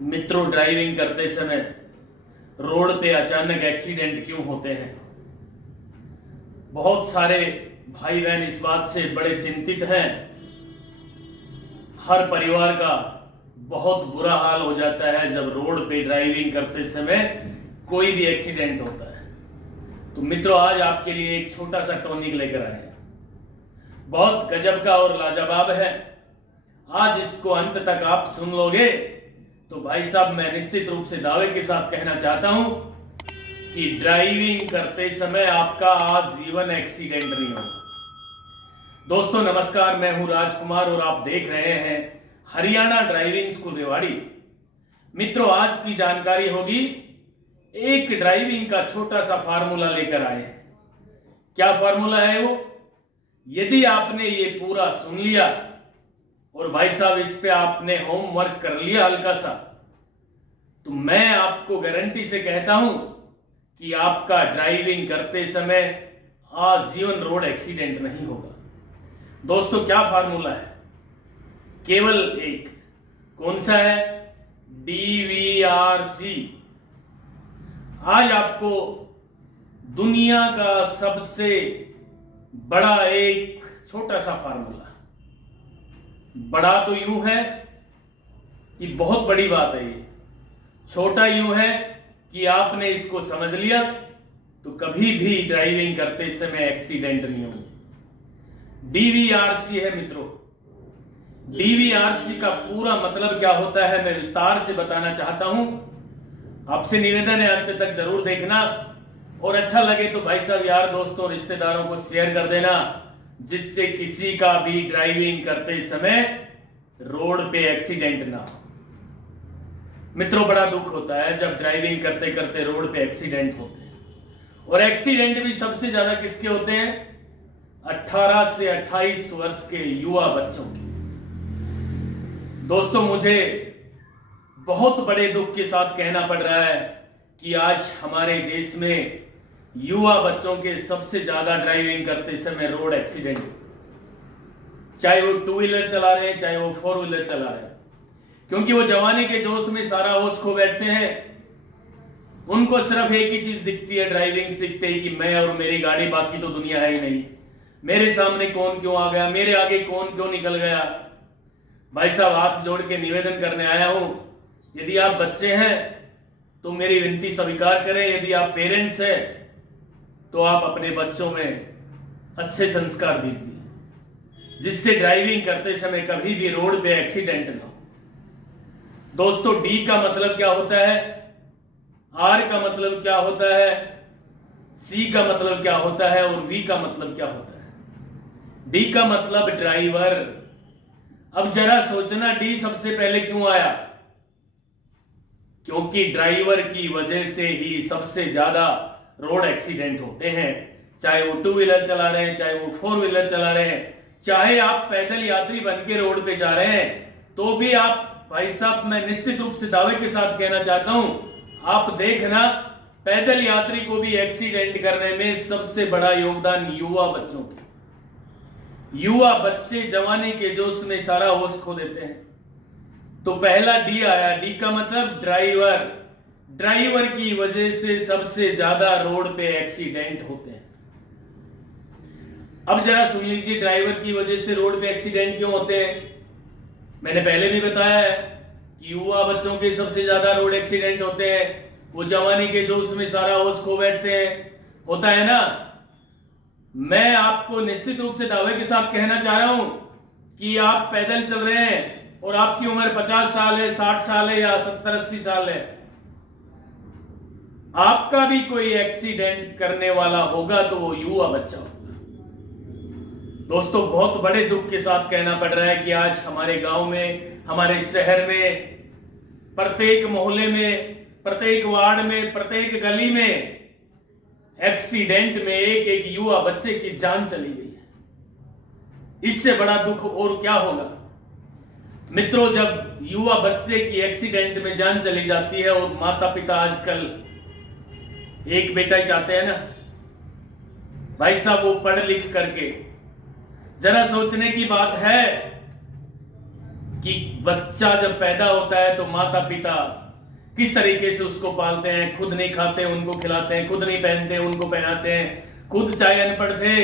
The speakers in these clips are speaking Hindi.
मित्रों, ड्राइविंग करते समय रोड पे अचानक एक्सीडेंट क्यों होते हैं? बहुत सारे भाई बहन इस बात से बड़े चिंतित हैं। हर परिवार का बहुत बुरा हाल हो जाता है जब रोड पे ड्राइविंग करते समय कोई भी एक्सीडेंट होता है। तो मित्रों, आज आपके लिए एक छोटा सा टॉनिक लेकर आए हैं, बहुत गजब का और लाजवाब है। आज इसको अंत तक आप सुन लोगे तो भाई साहब, मैं निश्चित रूप से दावे के साथ कहना चाहता हूं कि ड्राइविंग करते समय आपका आज जीवन एक्सीडेंट नहीं होगा। दोस्तों नमस्कार, मैं हूं राजकुमार और आप देख रहे हैं हरियाणा ड्राइविंग स्कूल रेवाड़ी। मित्रों, आज की जानकारी होगी, एक ड्राइविंग का छोटा सा फार्मूला लेकर आए हैं। क्या फार्मूला है वो? यदि आपने ये पूरा सुन लिया और भाई साहब इस पे आपने होमवर्क कर लिया हल्का सा, तो मैं आपको गारंटी से कहता हूं कि आपका ड्राइविंग करते समय आजीवन रोड एक्सीडेंट नहीं होगा। दोस्तों, क्या फार्मूला है? केवल एक। कौन सा है? DVRC। आज आपको दुनिया का सबसे बड़ा एक छोटा सा फार्मूला, बड़ा तो यूं है कि बहुत बड़ी बात है, ये छोटा यूं है कि आपने इसको समझ लिया तो कभी भी ड्राइविंग करते समय एक्सीडेंट नहीं होगा। DVRC है मित्रों। DVRC का पूरा मतलब क्या होता है मैं विस्तार से बताना चाहता हूं। आपसे निवेदन है, अंत तक जरूर देखना और अच्छा लगे तो भाई साहब, यार दोस्तों, रिश्तेदारों को शेयर कर देना, जिससे किसी का भी ड्राइविंग करते समय रोड पे एक्सीडेंट ना हो। मित्रों, बड़ा दुख होता है जब ड्राइविंग करते करते रोड पे एक्सीडेंट होते हैं, और एक्सीडेंट भी सबसे ज्यादा किसके होते हैं? 18 से 28 वर्ष के युवा बच्चों के। दोस्तों, मुझे बहुत बड़े दुख के साथ कहना पड़ रहा है कि आज हमारे देश में युवा बच्चों के सबसे ज्यादा ड्राइविंग करते समय रोड एक्सीडेंट, चाहे वो 2 व्हीलर चला रहे हैं चाहे वो 4 व्हीलर चला रहे हैं, क्योंकि वो जवानी के जोश में सारा होश खो बैठते हैं। उनको सिर्फ एक ही चीज दिखती है ड्राइविंग सीखते ही कि मैं और मेरी गाड़ी, बाकी तो दुनिया है ही नहीं। मेरे सामने कौन क्यों आ गया, मेरे आगे कौन क्यों निकल गया। भाई साहब, हाथ जोड़ के निवेदन करने आया हूं, यदि आप बच्चे हैं तो मेरी विनती स्वीकार करें। यदि आप पेरेंट्स हैं तो आप अपने बच्चों में अच्छे संस्कार दीजिए, जिससे ड्राइविंग करते समय कभी भी रोड पे एक्सीडेंट ना हो। दोस्तों, D का मतलब क्या होता है, R का मतलब क्या होता है, C का मतलब क्या होता है और V का मतलब क्या होता है? D का मतलब ड्राइवर। अब जरा सोचना, D सबसे पहले क्यों आया? क्योंकि ड्राइवर की वजह से ही सबसे ज्यादा रोड एक्सीडेंट होते हैं। चाहे वो 2 व्हीलर चला रहे हैं, चाहे वो 4 व्हीलर चला रहे हैं, चाहे आप पैदल यात्री बन के रोड पे जा रहे हैं, तो भी आप भाई साहब, मैं निश्चित रूप से दावे के साथ कहना चाहता हूं, आप देखना, पैदल यात्री को भी एक्सीडेंट करने में सबसे बड़ा योगदान युवा बच्चों का। युवा बच्चे जवानी के जोश में सारा होश खो देते हैं। तो पहला D आया। D का मतलब ड्राइवर। ड्राइवर की वजह से सबसे ज्यादा रोड पे एक्सीडेंट होते हैं। अब जरा सुन लीजिए, ड्राइवर की वजह से रोड पे एक्सीडेंट क्यों होते हैं। मैंने पहले भी बताया है कि युवा बच्चों के सबसे ज्यादा रोड एक्सीडेंट होते हैं। वो जवानी के जोश में सारा होश खो बैठते हैं, होता है ना। मैं आपको निश्चित रूप से दावे के साथ कहना चाह रहा हूं कि आप पैदल चल रहे हैं और आपकी उम्र 50 साल है, 60 साल है या 70-80 साल है, आपका भी कोई एक्सीडेंट करने वाला होगा तो वो युवा बच्चा होगा। दोस्तों, बहुत बड़े दुख के साथ कहना पड़ रहा है कि आज हमारे गांव में, हमारे शहर में, प्रत्येक मोहल्ले में, प्रत्येक वार्ड में, प्रत्येक गली में एक्सीडेंट में एक एक युवा बच्चे की जान चली गई है। इससे बड़ा दुख और क्या होगा? मित्रों, जब युवा बच्चे की एक्सीडेंट में जान चली जाती है और माता पिता आजकल एक बेटा ही चाहते हैं ना भाई साहब, वो पढ़ लिख करके, जरा सोचने की बात है कि बच्चा जब पैदा होता है तो माता पिता किस तरीके से उसको पालते हैं, खुद नहीं खाते उनको खिलाते हैं, खुद नहीं पहनते उनको पहनाते हैं, खुद चाहे अनपढ़ थे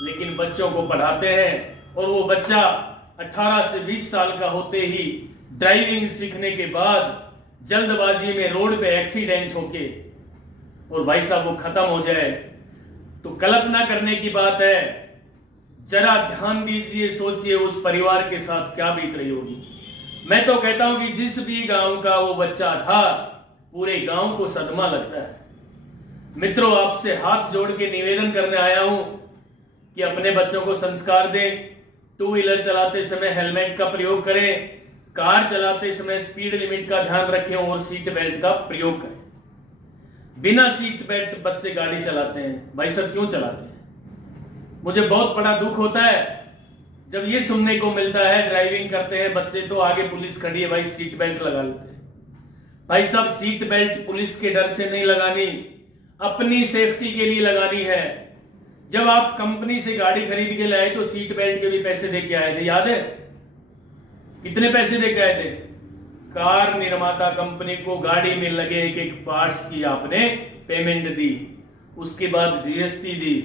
लेकिन बच्चों को पढ़ाते हैं। और वो बच्चा 18 से 20 साल का होते ही ड्राइविंग सीखने के बाद जल्दबाजी में रोड पे एक्सीडेंट होके और भाई साहब वो खत्म हो जाए, तो कल्पना करने की बात है। जरा ध्यान दीजिए, सोचिए उस परिवार के साथ क्या बीत रही होगी। मैं तो कहता हूं कि जिस भी गांव का वो बच्चा था, पूरे गांव को सदमा लगता है। मित्रों, आपसे हाथ जोड़ के निवेदन करने आया हूं कि अपने बच्चों को संस्कार दें। टू व्हीलर चलाते समय हेलमेट का प्रयोग करें, कार चलाते समय स्पीड लिमिट का ध्यान रखें और सीट बेल्ट का प्रयोग करें। बिना सीट बेल्ट बच्चे गाड़ी चलाते हैं, भाई साहब क्यों चलाते हैं? मुझे बहुत बड़ा दुख होता है जब ये सुनने को मिलता है ड्राइविंग करते हैं बच्चे तो आगे पुलिस खड़ी है, भाई सीट बेल्ट लगा लेते हैं। भाई साहब सीट बेल्ट पुलिस के डर से नहीं लगानी, अपनी सेफ्टी के लिए लगानी है। जब आप कंपनी से गाड़ी खरीद के लाए तो सीट बेल्ट के भी पैसे दे के आए थे, याद है? कितने पैसे दे के आए थे? कार निर्माता कंपनी को गाड़ी में लगे एक एक पार्ट्स की आपने पेमेंट दी, उसके बाद जीएसटी दी,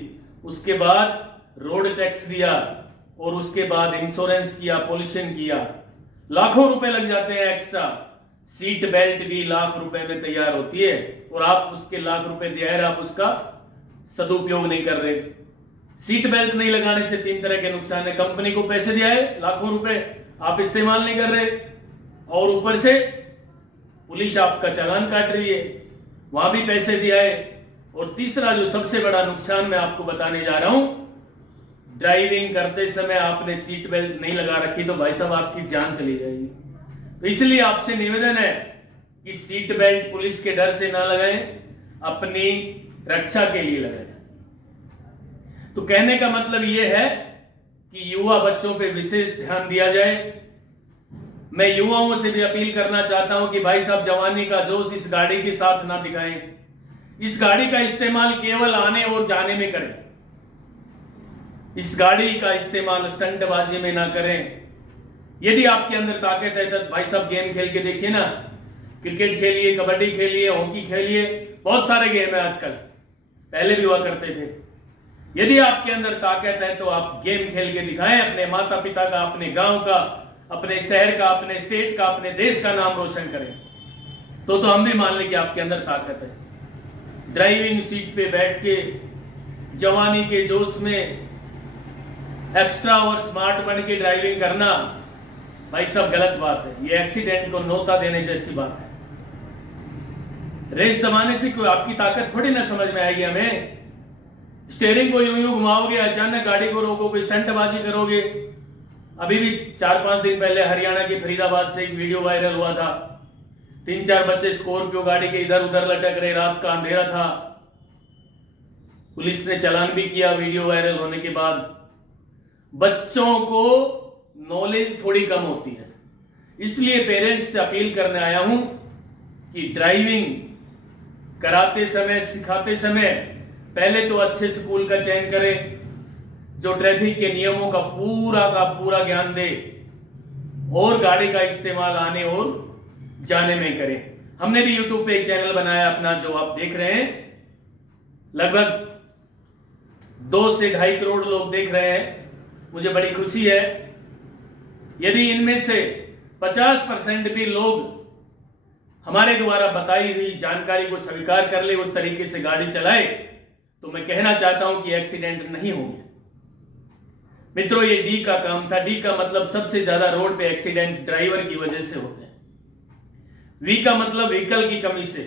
उसके बाद रोड टैक्स दिया और उसके बाद इंश्योरेंस किया, पॉल्यूशन किया, लाखों रुपए लग जाते हैं एक्स्ट्रा। सीट बेल्ट भी लाख रुपए में तैयार होती है और आप उसके लाख रुपए दिए, आप उसका सदुपयोग नहीं कर रहे। सीट बेल्ट नहीं लगाने से 3 तरह के नुकसान है। कंपनी को पैसे दिया है लाखों रुपए, आप इस्तेमाल नहीं कर रहे और ऊपर से पुलिस आपका चालान काट रही है, वहां भी पैसे दिया है। और तीसरा जो सबसे बड़ा नुकसान मैं आपको बताने जा रहा हूं, ड्राइविंग करते समय आपने सीट बेल्ट नहीं लगा रखी तो भाई साहब आपकी जान चली जाएगी। तो इसलिए आपसे निवेदन है कि सीट बेल्ट पुलिस के डर से ना लगाएं, अपनी रक्षा के लिए लगाएं। तो कहने का मतलब यह है कि युवा बच्चों पे विशेष ध्यान दिया जाए। मैं युवाओं से भी अपील करना चाहता हूं कि भाई साहब जवानी का जोश इस गाड़ी के साथ ना दिखाएं। इस गाड़ी का इस्तेमाल केवल आने और जाने में करें, इस गाड़ी का इस्तेमाल स्टंटबाजी में ना करें। यदि आपके अंदर ताकत है तो भाई साहब गेम खेल के देखिए ना, क्रिकेट खेलिए, कबड्डी खेलिए, हॉकी खेलिए, बहुत सारे गेम है आजकल, पहले भी हुआ करते थे। यदि आपके अंदर ताकत है तो आप गेम खेल के दिखाएं, अपने माता पिता का, अपने गांव का, अपने शहर का, अपने स्टेट का, अपने देश का नाम रोशन करें। तो हम भी मान लें कि आपके अंदर ताकत है। ड्राइविंग सीट पे बैठ के जवानी के जोश में एक्स्ट्रा और स्मार्ट बन के ड्राइविंग करना भाई साहब गलत बात है। ये एक्सीडेंट को नोता देने जैसी बात है। रेस दबाने से कोई आपकी ताकत थोड़ी ना समझ में आएगी हमें। स्टीयरिंग को यूं यूं घुमाओगे, अचानक गाड़ी को रोकोगे, स्टंटबाजी करोगे। अभी भी 4-5 दिन पहले हरियाणा के फरीदाबाद से एक वीडियो वायरल हुआ था। 3-4 बच्चे स्कॉर्पियो गाड़ी के इधर उधर लटक रहे, रात का अंधेरा था। पुलिस ने चालान भी किया वीडियो वायरल होने के बाद। बच्चों को नॉलेज थोड़ी कम होती है, इसलिए पेरेंट्स से अपील करने आया हूं कि ड्राइविंग कराते समय, सिखाते समय पहले तो अच्छे स्कूल का चयन करें जो ट्रैफिक के नियमों का पूरा ज्ञान दे और गाड़ी का इस्तेमाल आने और जाने में करें। हमने भी YouTube पे एक चैनल बनाया अपना, जो आप देख रहे हैं। लगभग 2 से 2.5 करोड़ लोग देख रहे हैं। मुझे बड़ी खुशी है। यदि इनमें से 50% भी लोग हमारे द्वारा बताई हुई जानकारी को स्वीकार कर ले, उस तरीके से गाड़ी चलाए, तो मैं कहना चाहता हूं कि एक्सीडेंट नहीं होंगे। मित्रों, ये डी का काम था। डी का मतलब सबसे ज्यादा रोड पे एक्सीडेंट ड्राइवर की वजह से होते हैं। वी का मतलब व्हीकल की कमी से।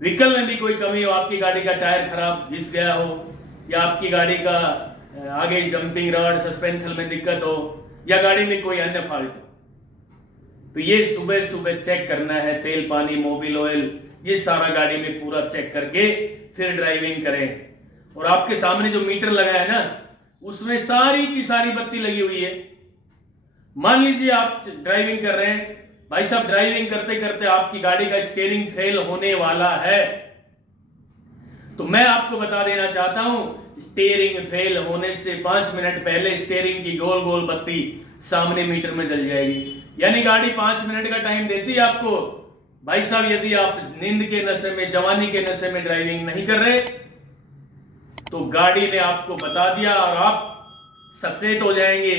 व्हीकल में भी कोई कमी हो, आपकी गाड़ी का टायर खराब घिस गया हो, या आपकी गाड़ी का आगे जंपिंग रॉड, सस्पेंशन में दिक्कत हो, या गाड़ी में कोई अन्य फॉल्ट हो, तो ये सुबह सुबह चेक करना है। तेल, पानी, मोबिल ऑयल, ये सारा गाड़ी में पूरा चेक करके फिर ड्राइविंग करें। और आपके सामने जो मीटर लगा है ना, उसमें सारी की सारी बत्ती लगी हुई है। मान लीजिए आप ड्राइविंग कर रहे हैं, भाई साहब ड्राइविंग करते करते आपकी गाड़ी का स्टीयरिंग फेल होने वाला है, तो मैं आपको बता देना चाहता हूं, स्टीयरिंग फेल होने से 5 मिनट पहले स्टीयरिंग की गोल गोल बत्ती सामने मीटर में जल जाएगी। यानी गाड़ी 5 मिनट का टाइम देती है आपको। भाई साहब, यदि आप नींद के नशे में, जवानी के नशे में ड्राइविंग नहीं कर रहे तो गाड़ी ने आपको बता दिया और आप सचेत हो जाएंगे।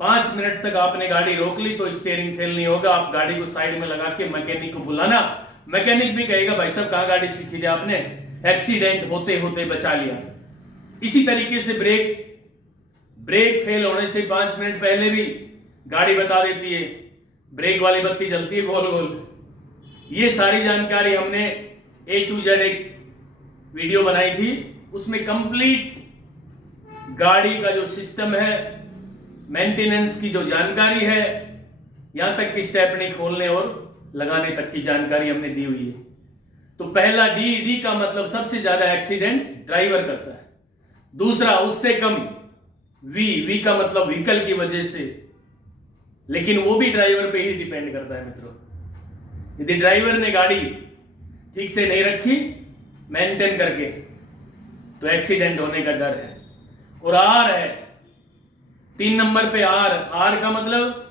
5 मिनट तक आपने गाड़ी रोक ली तो स्टीयरिंग फेल नहीं होगा। आप गाड़ी को साइड में लगा के मैकेनिक को बुलाना, मैकेनिक भी कहेगा भाई साहब कहाँ गाड़ी सीखी थी आपने, एक्सीडेंट होते होते बचा लिया। इसी तरीके से ब्रेक फेल होने से 5 मिनट पहले भी गाड़ी बता देती है, ब्रेक वाली बत्ती जलती है गोल गोल। ये सारी जानकारी हमने A to Z एक वीडियो बनाई थी, उसमें कंप्लीट गाड़ी का जो सिस्टम है, मेंटेनेंस की जो जानकारी है, यहां तक कि स्टेपनी खोलने और लगाने तक की जानकारी हमने दी हुई है। तो पहला डी का मतलब सबसे ज्यादा एक्सीडेंट ड्राइवर करता है। दूसरा उससे कम वी का मतलब व्हीकल की वजह से, लेकिन वो भी ड्राइवर पे ही डिपेंड करता है मित्रों। यदि ड्राइवर ने गाड़ी ठीक से नहीं रखी मेंटेन करके तो एक्सीडेंट होने का डर है। और आर है 3 नंबर पे, आर का मतलब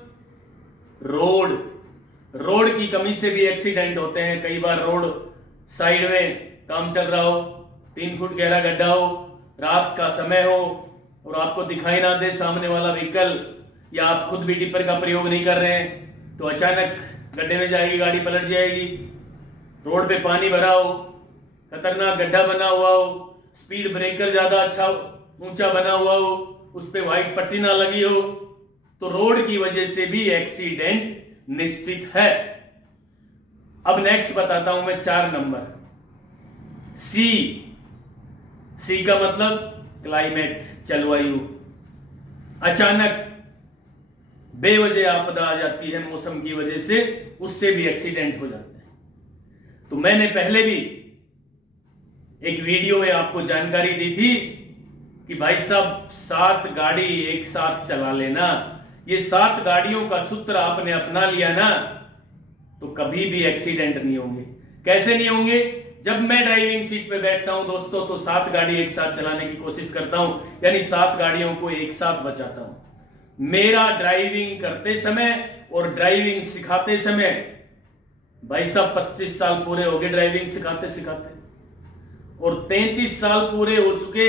रोड की कमी से भी एक्सीडेंट होते हैं। कई बार रोड साइड में काम चल रहा हो, 3 फुट गहरा गड्ढा हो, रात का समय हो और आपको दिखाई ना दे सामने वाला व्हीकल, या आप खुद भी टिपर का प्रयोग नहीं कर रहे हैं तो अचानक गड्ढे में जाएगी गाड़ी, पलट जाएगी। रोड पे पानी भरा हो, खतरनाक गड्ढा बना हुआ हो, स्पीड ब्रेकर ज्यादा अच्छा ऊंचा बना हुआ हो, उस पे व्हाइट पट्टी ना लगी हो, तो रोड की वजह से भी एक्सीडेंट निश्चित है। अब नेक्स्ट बताता हूं मैं 4 नंबर, सी का मतलब क्लाइमेट, जलवायु। अचानक बेवजह आपदा आ जाती है मौसम की वजह से, उससे भी एक्सीडेंट हो जाते हैं। तो मैंने पहले भी एक वीडियो में आपको जानकारी दी थी कि भाई साहब 7 गाड़ी एक साथ चला लेना। ये 7 गाड़ियों का सूत्र आपने अपना लिया ना तो कभी भी एक्सीडेंट नहीं होंगे। कैसे नहीं होंगे? जब मैं ड्राइविंग सीट पे बैठता हूं दोस्तों तो 7 गाड़ी एक साथ चलाने की कोशिश करता हूं, यानी 7 गाड़ियों को एक साथ बचाता हूं। मेरा ड्राइविंग करते समय और ड्राइविंग सिखाते समय, भाई साहब 25 साल पूरे हो गए ड्राइविंग सिखाते सिखाते, और 33 साल पूरे हो चुके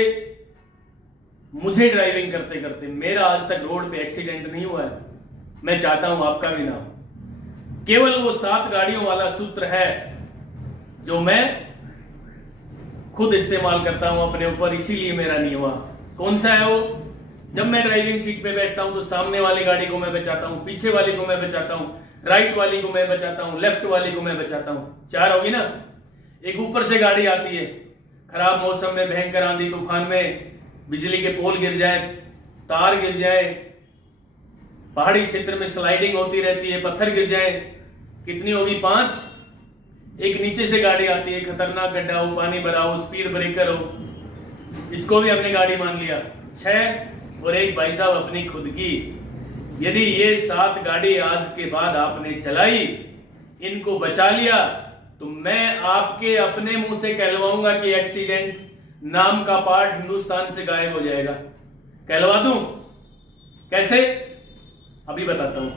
मुझे ड्राइविंग करते करते। मेरा आज तक रोड पे एक्सीडेंट नहीं हुआ है। मैं चाहता हूं आपका भी ना हो। केवल वो 7 गाड़ियों वाला सूत्र है जो मैं खुद इस्तेमाल करता हूं अपने ऊपर, इसीलिए मेरा नहीं हुआ। कौन सा है वो? जब मैं ड्राइविंग सीट पे बैठता हूं तो सामने वाली गाड़ी को मैं बचाता हूं, पीछे वाली को मैं बचाता हूं, राइट वाली को मैं बचाता हूं, लेफ्ट वाली को मैं बचाता हूं। 4 होगी ना। एक ऊपर से गाड़ी आती है, खराब मौसम में, भयंकर आंधी तूफान में बिजली के पोल गिर जाए, तार गिर जाए, पहाड़ी क्षेत्र में स्लाइडिंग होती रहती है, पत्थर गिर जाए, कितनी होगी? 5। एक नीचे से गाड़ी आती है, खतरनाक गड्ढा हो, पानी भरा हो, स्पीड ब्रेकर हो, इसको भी हमने गाड़ी मान लिया। 6 और एक भाई साहब अपनी खुद की। यदि ये 7 गाड़ी आज के बाद आपने चलाई, इनको बचा लिया, तो मैं आपके अपने मुंह से कहलवाऊंगा कि एक्सीडेंट नाम का पार्ट हिंदुस्तान से गायब हो जाएगा। कहलवा दूं? कैसे? अभी बताता हूं।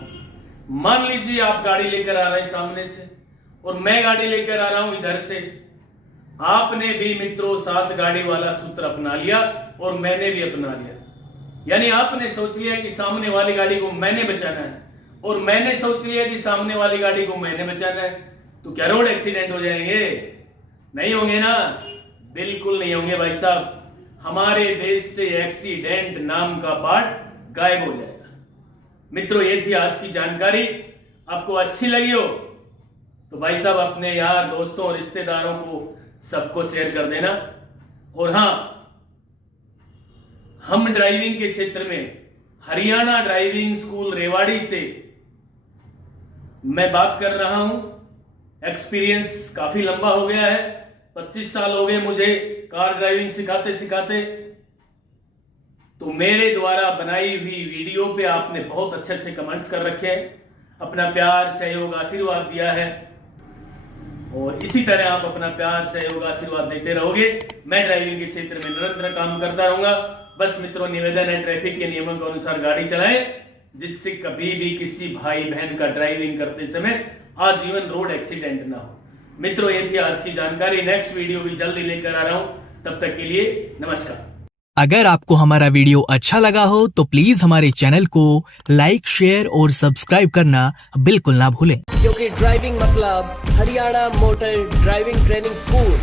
मान लीजिए आप गाड़ी लेकर आ रहे हैं सामने से और मैं गाड़ी लेकर आ रहा हूं इधर से। आपने भी मित्रों 7 गाड़ी वाला सूत्र अपना लिया और मैंने भी अपना लिया। यानी आपने सोच लिया कि सामने वाली गाड़ी को मैंने बचाना है और मैंने सोच लिया कि सामने वाली गाड़ी को मैंने बचाना है। तो क्या रोड एक्सीडेंट हो जाएंगे? नहीं होंगे ना, बिल्कुल नहीं होंगे भाई साहब। हमारे देश से एक्सीडेंट नाम का पार्ट गायब हो जाएगा। मित्रों, ये थी आज की जानकारी। आपको अच्छी लगी हो तो भाई साहब अपने यार दोस्तों और रिश्तेदारों को सबको शेयर कर देना। और हाँ, हम ड्राइविंग के क्षेत्र में हरियाणा ड्राइविंग स्कूल रेवाड़ी से मैं बात कर रहा हूं। एक्सपीरियंस काफी लंबा हो गया है, 25 साल हो गए मुझे कार ड्राइविंग सिखाते सिखाते। तो मेरे द्वारा बनाई हुई वीडियो पे आपने बहुत अच्छे अच्छे कमेंट्स कर रखे हैं, अपना प्यार सहयोग आशीर्वाद दिया है और इसी तरह आप अपना प्यार सहयोग आशीर्वाद देते रहोगे। मैं ड्राइविंग के क्षेत्र में निरंतर काम करता रहूंगा। बस मित्रों, निवेदन है ट्रैफिक के नियमों के अनुसार गाड़ी चलाएं, जिससे कभी भी किसी भाई बहन का ड्राइविंग करते समय आजीवन रोड एक्सीडेंट ना हो। मित्रों, ये थी आज की जानकारी। नेक्स्ट वीडियो भी जल्दी लेकर आ रहा हूं, तब तक के लिए नमस्कार। अगर आपको हमारा वीडियो अच्छा लगा हो तो प्लीज हमारे चैनल को लाइक, शेयर और सब्सक्राइब करना बिल्कुल ना भूलें, क्योंकि ड्राइविंग मतलब Haryana motor driving training school.